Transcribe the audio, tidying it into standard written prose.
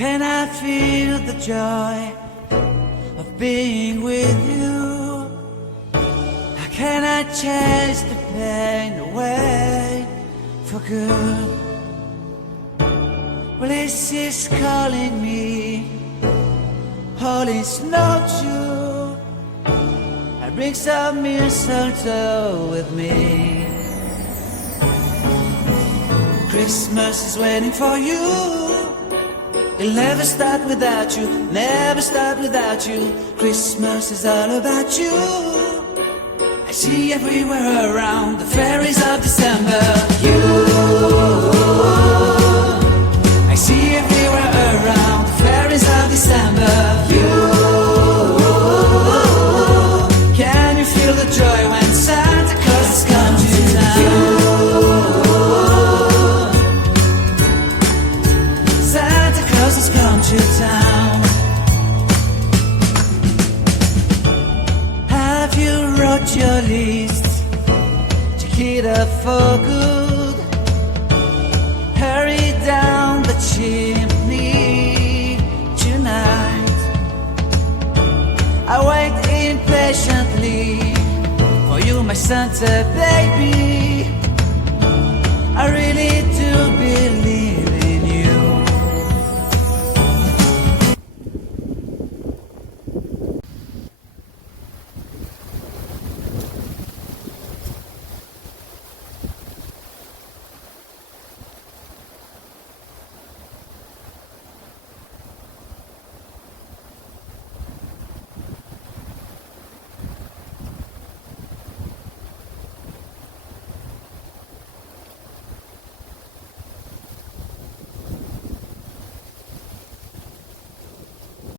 can I feel the joy of being with you? How can I chase the pain away for good? Well, this is calling me, all is not true. I bring some mistletoe with me. Christmas is waiting for you. It'll never start without you, never start without you. Christmas is all about you. I see everywhere around the fairies of December. You, I see everywhere around the fairies of December. You, can you feel the joy when Santa Claus comes to town? Santa Claus has come to town. Have you wrote your list? Check it up for good. Hurry down the chimney tonight. I wait impatiently for you, my Santa baby. I really do believe